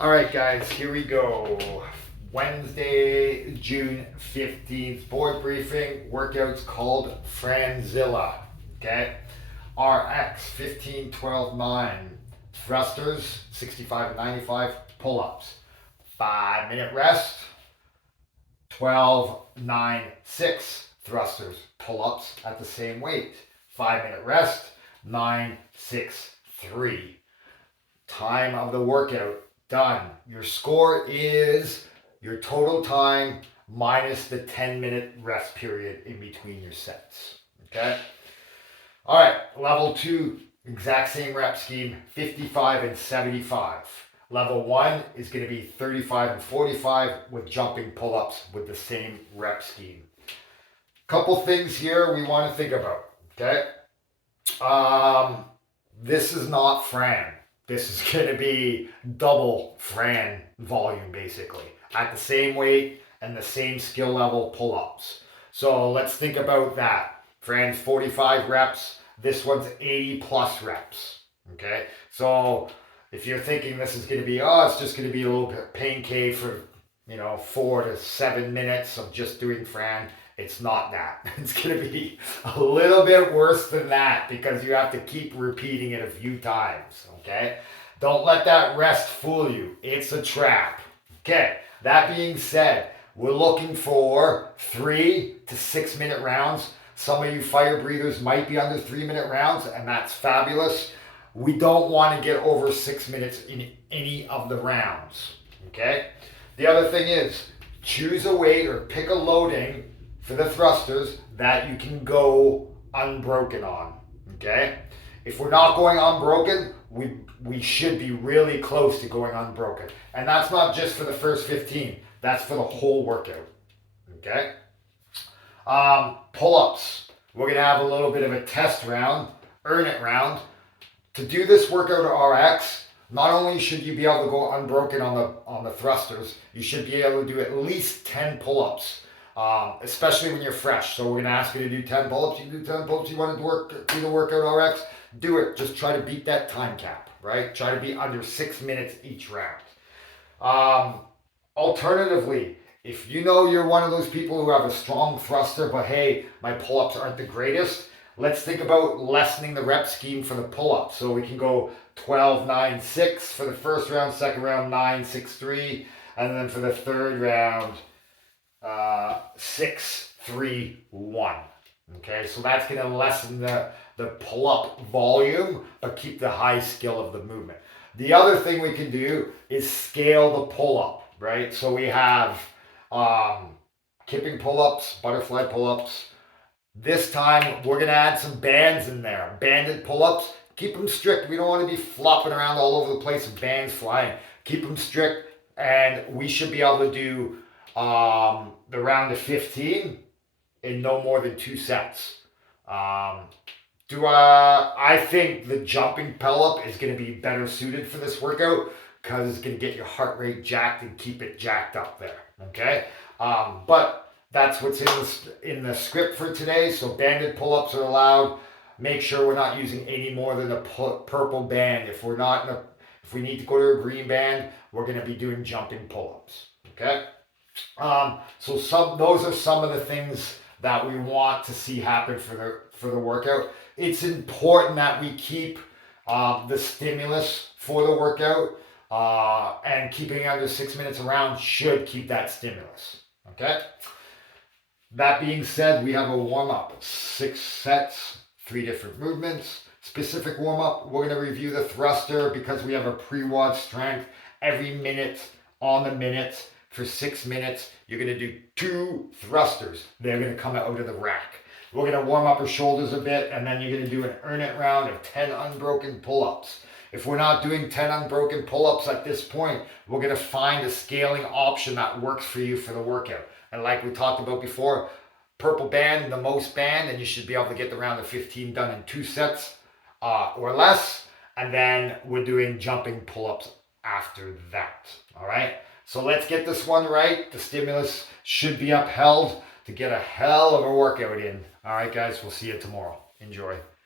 All right, guys, here we go. Wednesday, June 15th, board briefing. Workouts called Franzilla. Okay. RX 15, 12, 9. Thrusters 65 and 95. Pull ups. 5-minute rest. 12, 9, 6. Thrusters. Pull ups at the same weight. 5-minute rest. 9, 6, 3. Time of the workout. Done. Your score is your total time minus the 10-minute rest period in between your sets. Okay? All right, level 2, exact same rep scheme, 55 and 75. Level 1 is going to be 35 and 45 with jumping pull-ups with the same rep scheme. Couple things here we want to think about. Okay? This is not Fran. This is going to be double Fran volume, basically, at the same weight and the same skill level pull-ups. So let's think about that. Fran's 45 reps. This one's 80 plus reps. Okay? So if you're thinking this is going to be, it's just going to be a little bit pain cave for, 4 to 7 minutes of just doing Fran. It's not that. It's going to be a little bit worse than that because you have to keep repeating it a few times, okay? Don't let that rest fool you. It's a trap. Okay, that being said, we're looking for 3 to 6 minute rounds. Some of you fire breathers might be under 3-minute rounds, and that's fabulous. We don't want to get over 6 minutes in any of the rounds, okay? The other thing is, choose a weight or pick a loading for the thrusters that you can go unbroken on, okay? If we're not going unbroken, we should be really close to going unbroken. And that's not just for the first 15, that's for the whole workout, okay? Pull-ups. We're gonna have a little bit of a test round, earn it round. To do this workout RX, not only should you be able to go unbroken on the thrusters, you should be able to do at least 10 pull-ups. Especially when you're fresh. So we're going to ask you to do 10 pull-ups. You do 10 pull-ups, you want to do the workout RX, do it. Just try to beat that time cap, right? Try to be under 6 minutes each round. Alternatively, if you know you're one of those people who have a strong thruster, but hey, my pull-ups aren't the greatest, let's think about lessening the rep scheme for the pull-ups. So we can go 12, 9, 6 for the first round, second round, 9, 6, 3, and then for the third round, 6, 3, 1. Okay, so that's going to lessen the pull-up volume, but keep the high skill of the movement. The other thing we can do is scale the pull-up, right? So we have kipping pull-ups, butterfly pull-ups. This time, we're going to add some bands in there. Banded pull-ups, keep them strict. We don't want to be flopping around all over the place with bands flying. Keep them strict, and we should be able to do the round of 15 in no more than 2 sets. I think the jumping pull-up is going to be better suited for this workout because it's going to get your heart rate jacked and keep it jacked up there. Okay, but that's what's in the script for today. So banded pull-ups are allowed. Make sure we're not using any more than a purple band. If we need to go to a green band, we're going to be doing jumping pull-ups. Okay. So those are some of the things that we want to see happen for the workout. It's important that we keep the stimulus for the workout, and keeping under 6 minutes around should keep that stimulus. Okay. That being said, we have a warm-up, 6 sets, 3 different movements. Specific warm-up, we're going to review the thruster because we have a pre-WOD strength every minute on the minute. For 6 minutes, you're going to do 2 thrusters. They're going to come out of the rack. We're going to warm up our shoulders a bit, and then you're going to do an earn it round of 10 unbroken pull-ups. If we're not doing 10 unbroken pull-ups at this point, we're going to find a scaling option that works for you for the workout. And like we talked about before, purple band, the most band, and you should be able to get the round of 15 done in 2 sets or less. And then we're doing jumping pull-ups after that. All right? So let's get this one right. The stimulus should be upheld to get a hell of a workout in. All right, guys, we'll see you tomorrow. Enjoy.